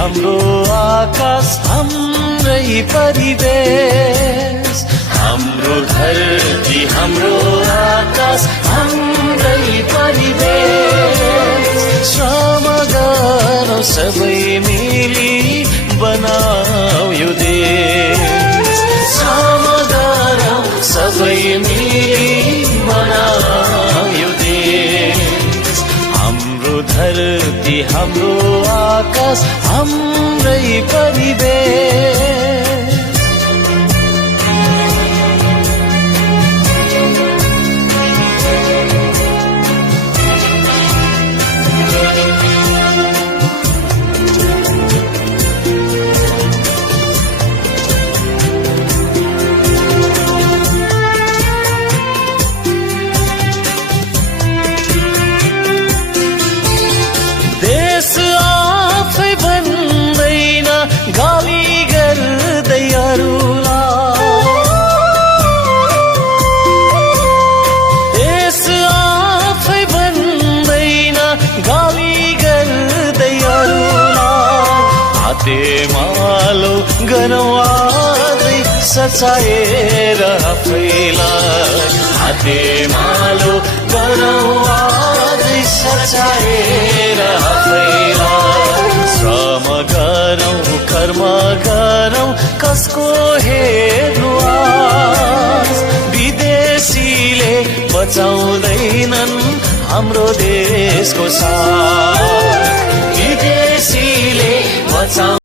हाम्रो आकाश हाम्रै परिवेश, हाम्रो धरती हाम्रो आकाश हाम्रै परिवेश। श्रम गरौँ सबै मिली बनाऊ यो देश, श्रम गरौँ सबै मिली बनाऊ यो देश। हाम्रो धरती हाम्रो आकाश हाम्रै परिवेश। गाली गर्दै अरूलाई देश आफै भन्दैन, गाली गर्दै अरूलाई। हातेमालो गरौँ आजै सचाएर आफैलाई, हातेमालो गरौँ आजै सचाएर आफैलाई। श्रम गरौँ कर्म गरौँ कसको हेर्नु आस, विदेशीले बचाउँदैनन् हाम्रो देशको साथ, विदेशीले बचाउ